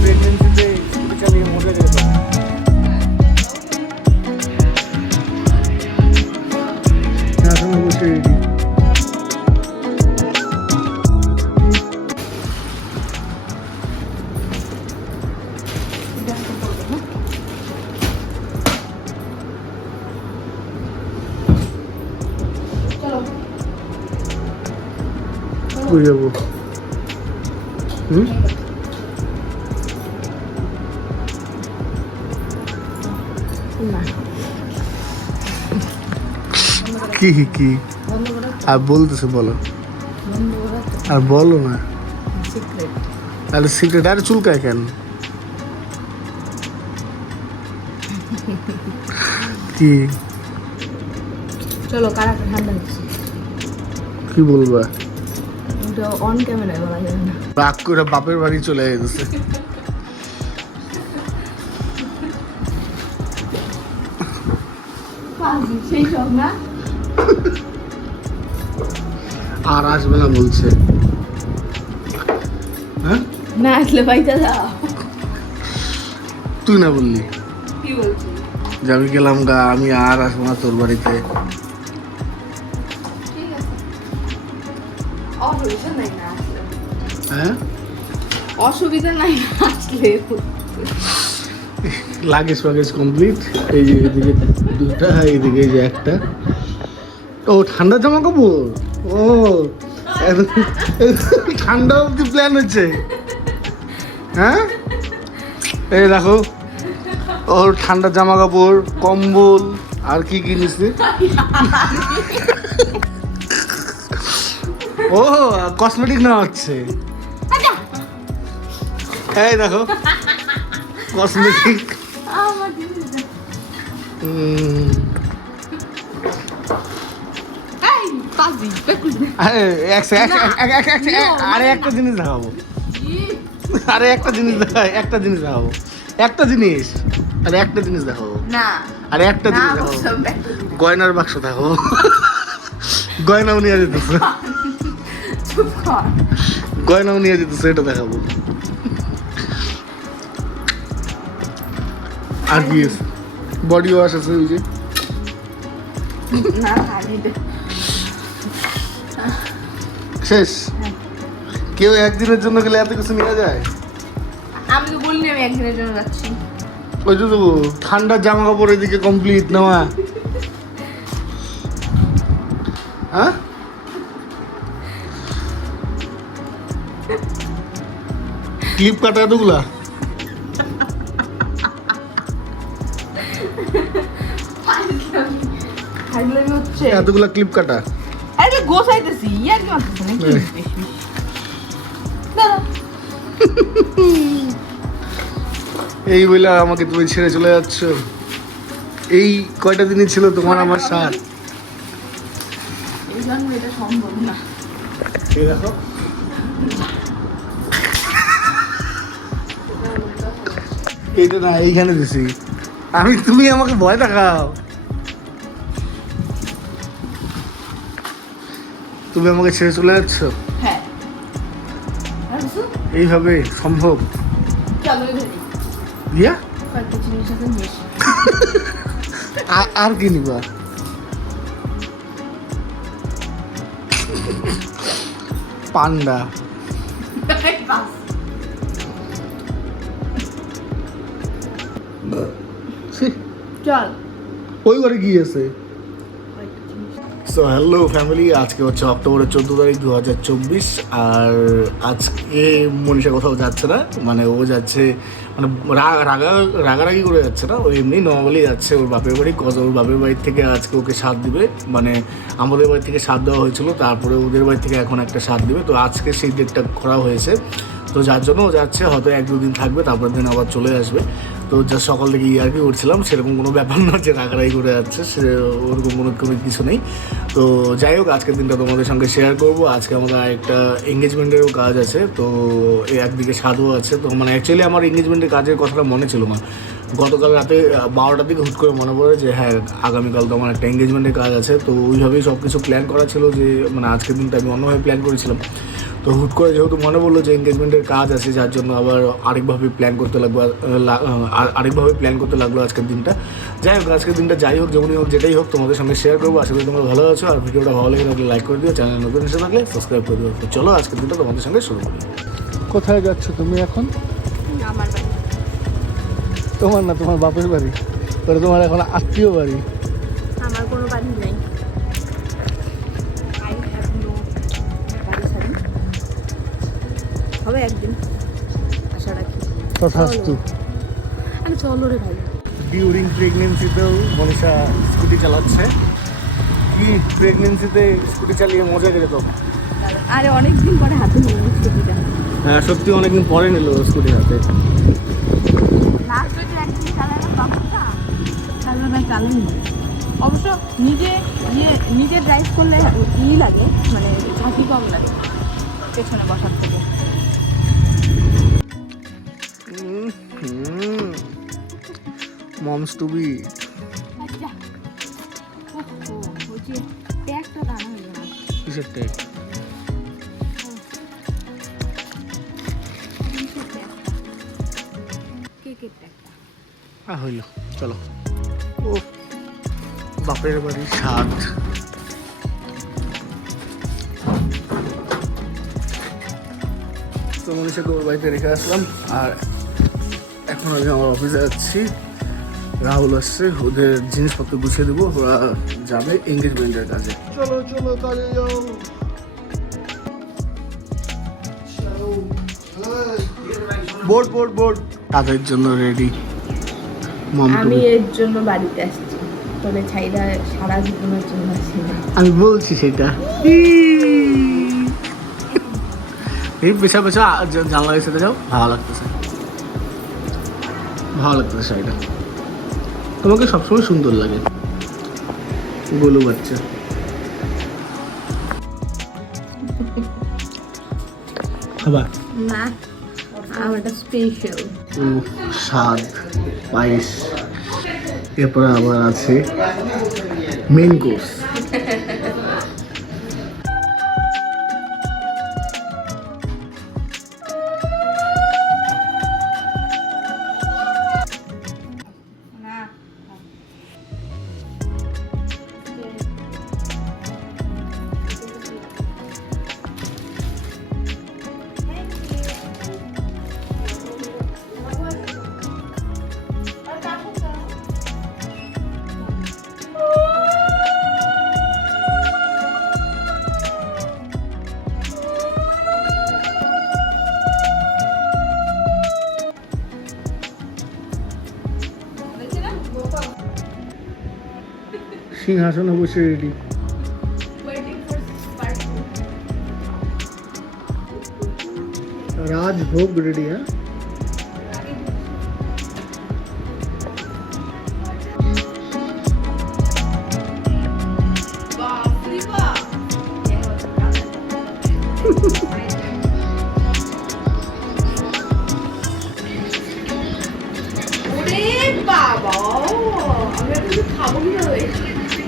প্রেগনেন্সিতে scooty চালিয়ে মজা যেতাম। এখন বসে রেডি। কই যাবো? কি কি আর বলতেছে বলো, আর বলো না। আরে সিক্রেট, আরে চুলকায় কেন? কি চলো কারা ঠান্ডা হচ্ছে কি বলবা? অন ক্যামেরায় বলা যাবে না। রাগ করে বাপের বাড়ি চলে যেতেছে। সেই সব না আর আসবে না বলছে। হ্যাঁ না আসলে বাইটা যাও। তুই না বললি কি বলছি? যে আমি গেলাম গা, আমি আর আসবো না তোর বাড়িতে। ঠিক আছে, অসুবিধা নাই না আসলে। হ্যাঁ অসুবিধা নাই না আসলে। লাগেজ ফাগেজ কমপ্লিট। এই যে এদিকে দুটা, এইদিকে এই যে একটা। ও ঠান্ডা জামা কাপড়, ও ঠান্ডা অব্দি প্ল্যান হচ্ছে। হ্যাঁ এই দেখো, ওর ঠান্ডা জামা কাপড়, কম্বল, আর কি কি নিচ্ছে। ও কসমেটিক নেওয়া হচ্ছে। এই দেখো কসমেটিক। আরে একটা জিনিস দেখাবো, আরে একটা জিনিস দেখাই, একটা জিনিস দেখাবো, একটা জিনিস, আরে একটা জিনিস দেখাবো, না আরে একটা জিনিস দেখাবো। গয়নার বাক্স দেখাবো, গয়নাও নিয়ে যেতেছে, গয়নাও নিয়ে যেতেছে, এটা দেখাবো। আর কি বডি ওয়াশ আছে ওই যে। শেষ? কেউ একদিনের জন্য গেলে এত কিছু নিয়ে যায়? আমি তো বলিনি আমি একদিনের জন্য যাচ্ছি। ওই তো ঠান্ডার জামা কাপড় এদিকে কমপ্লিট নেওয়া। হ্যাঁ ক্লিপ কাটা এতগুলা, এতগুলা ক্লিপ কাটা। আরে গোছাইতেছি ইয়ার কি মারতেছ নাকি? দাদা এই বলে আমাকে তুমি ছেড়ে চলে যাচ্ছ। এই কয়টা দিনই ছিল তোমার আমার সাথ। এই জন্য এটা সম্ভব না। এই দেখো এইটা না, এইখানে দিছি আমি, তুমি আমাকে ভয় দেখাও। তুমি আমাকে ছেড়ে চলে যাচ্ছ হ্যাঁ আর কিছু এইভাবে সম্ভব? চলো ধরি দিয়া কয়েকটা জিনিস আছে নিয়ে এসো। আর কি নিবা? পান্ডা। চল ওই ঘরে কি আছে? সো হ্যালো ফ্যামিলি, আজকে হচ্ছে অক্টোবরের 14 তারিখ 2024। আর আজকে মনীষা কোথাও যাচ্ছে না, মানে ও যাচ্ছে মানে রাগারাগি করে যাচ্ছে না, ও এমনি নর্মালি যাচ্ছে ওর বাপের বাড়ি। কজ ওর বাপের বাড়ি থেকে আজকে ওকে সাথ দিবে, মানে আমাদের বাড়ি থেকে সাথ দেওয়া হয়েছিল, তারপরে ওদের বাড়ি থেকে এখন একটা সাথ দিবে। তো আজকে সেই ডেটটা করা হয়েছে, তো যার জন্য ও যাচ্ছে, হয়তো 1-2 দিন থাকবে, তারপরের দিন আবার চলে আসবে। তো জাস্ট সকাল থেকে ইয়ার্কি করছিলাম, সেরকম কোনো ব্যাপার না যে রাগারাগি করে যাচ্ছে, সে ওরকম কোনো কিছু নেই। তো যাই হোক, আজকের দিনটা তোমাদের সঙ্গে শেয়ার করবো। আজকে আমাদের একটা এঙ্গেজমেন্টেরও কাজ আছে, তো একদিকে সাধু আছে। তো মানে অ্যাকচুয়ালি আমার এঙ্গেজমেন্টের কাজের কথাটা মনে ছিল না, গতকাল রাতে 12টার দিকে হুট করে মনে পড়ে যে হ্যাঁ আগামীকাল তো আমার একটা এঙ্গেজমেন্টের কাজ আছে। তো ওইভাবেই সব কিছু প্ল্যান করা ছিল, যে মানে আজকের দিনটা আমি অন্যভাবে প্ল্যান করেছিলাম। তো হুট করে যেহেতু মনে বললো যে এঙ্গেজমেন্টের কাজ আছে, যার জন্য আবার আরেকভাবে প্ল্যান করতে লাগলো আজকের দিনটা। যাই হোক, আজকের দিনটা যাই হোক, যেমনই হোক, যেটাই হোক, তোমাদের সঙ্গে শেয়ার করবো। আশা করি তোমরা ভালো আছো, আর ভিডিওটা ভালো লেগে থাকলে লাইক করে দিও, চ্যানেল নতুন এসে থাকলে সাবস্ক্রাইব করে দিও। তো চলো আজকের দিনটা তোমাদের সঙ্গে শুরু করি। কোথায় যাচ্ছ তুমি এখন? আমার বাড়ি। তোমার না, তোমার বাপের বাড়ি, তোমার এখন আত্মীয় বাড়ি। আমার কোনো বাড়ি নেই। I have no বাড়ি ছাড়ি। হবে একদিন, আশা রাখি। তথাস্তু। আরে চলো রে ভাই। ডিউরিং প্রেগনেন্সিতেও মনীষা স্কুটি চালাচ্ছে। কি প্রেগনেন্সিতে স্কুটি চালিয়ে মজা করে তো? আরে অনেকদিন পরে হাতে নিয়ে স্কুটিটা। হ্যাঁ, সত্যি অনেকদিন পরে নিল স্কুটি হাতে। লাস্ট ওই যে একদিন চালালাম বাবুটা, তারপর ভাই চালাইনি। অবশ্য নিজে ড্রাইভ করলে ই লাগে, মানে ঝাঁকি কম লাগে পেছনে বসার থেকে। Moms to be. আচ্ছা, ওই যে ট্যাগটা টানা হলো না। কিসের ট্যাগ? কেকের ট্যাগটা। হইল, চলো। ও বাপের বাড়ির স্বাদ। তো মনীষাকে ওর বাড়িতে রেখে আসলাম, আর এখন আমি আমার অফিসে যাচ্ছি। রাহুল আসছে, ওদের জিনিসপত্র গুছিয়ে দেবো, ওরা যাবে এঙ্গেজমেন্টের কাজে। চলো চলো কাজে যাও। বোর্ড বোর্ড বোর্ড কাজের জন্য রেডি। আমি এর জন্য বাড়িতে আসছি, তবে ছাইরা সারা জীবনের জন্য আসি না। আমি বলছি সেটা। এই পেছা পেছা জানলার সাথে যাও, ভালো লাগতেছে, ভালো লাগতেছে শাড়িটা। তোমাকে সবসময় সুন্দর লাগে গোলু বাচ্চা। খাবার না, আমারটা স্পেশাল। স্বাদ পায়েস, এরপরে আবার আছে মেন কোর্স। সিংহাসনে বসে রেডি। রাজভোগ রেডি। হ্যাঁ,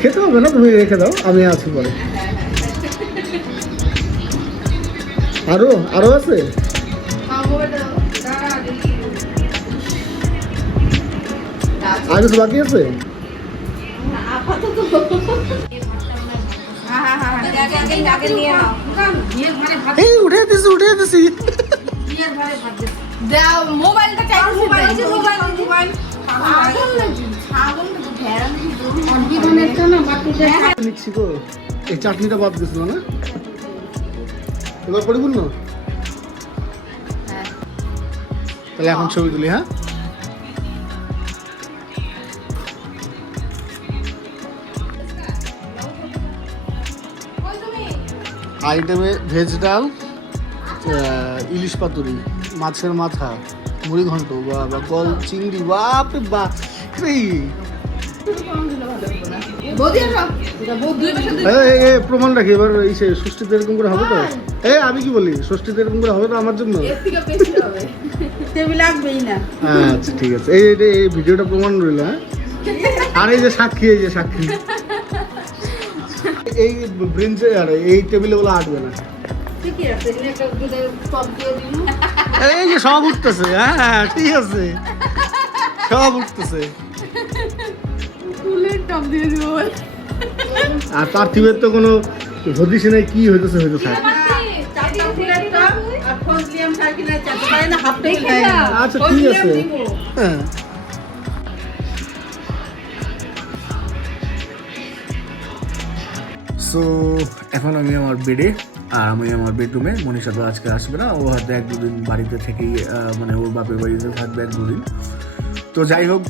খেতে হবে না, তুমি রেখে দাও, আমি আছি পরে। আরো আরো আছে। আর কিছু বাকি আছে? এই উঠে দিছি উঠে দিছি। মোবাইলটা চাইছি, মোবাইল নিচ্ছি গো। এই চাটনিটা বাদ গেছিল না, এবার পরিপূর্ণ। তাহলে এখন ছবি তুলি। হ্যাঁ, আইটেমে ভেজ ডাল, ইলিশ পাতুরি, মাছের মাথা, মুড়ি ঘন্ট, বা গল চিংড়ি, বাপরে বাপ। প্রমাণ রাখি এবার। এই ষষ্ঠীতে এরকম করে হবে তো? আমি কি বলি, ষষ্ঠীতে এরকম করে হবে তো আমার জন্য? আচ্ছা ঠিক আছে, এই ভিডিওটা প্রমাণ রইল। হ্যাঁ, আর এই যে সাক্ষী, এই যে সাক্ষী, এই ব্রেঞ্চে আর এই টেবিলে বলে আটবে না। এই যে সব উঠতেছে, হ্যাঁ ঠিক আছে, সব উঠতেছে। ফুলের টপ দিয়ে দিব ভাই। আর পার্থিবের তো কোনো হদিস নাই, কি হইতেছে হইতেছে। আচ্ছা ঠিক আছে, হ্যাঁ। সো এখন আমি আমার বেডে, আর আমি আমার বেডরুমে। মনীষা তো আজকে আসবে না, ও হয়তো 1-2 দিন বাড়িতে থেকেই মানে ওর বাপের বাড়িতে থাকবে 1-2 দিন। তো যাই হোক,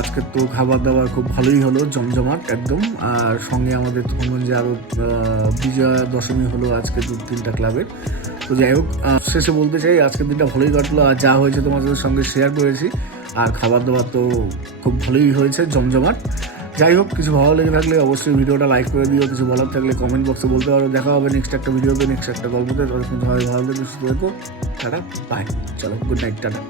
আজকে তো খাবার দাবার খুব ভালোই হলো, জমজমাট একদম। আর সঙ্গে আমাদের তখনগঞ্জে আরও বিজয়া দশমী হলো আজকে 2-3টা ক্লাবের। তো যাই হোক, শেষে বলতে চাই আজকের দিনটা ভালোই কাটলো, আর যা হয়েছে তোমাদের সঙ্গে শেয়ার করেছি। আর খাবার দাবার তো খুব ভালোই হয়েছে, জমজমাট। যাই হোক, কিছু ভালো লেগে থাকলে অবশ্যই ভিডিওটা লাইক করে দিও, কিছু বলার থাকলে কমেন্ট বক্সে বলতে পারো। দেখা হবে নেক্সট একটা ভিডিওতে, নেক্সট একটা গল্পতে। ততক্ষণ সবাই ভালো থেকে সুস্থ থেকো। টাটা, বাই, চলো, গুড নাইট, টাটা।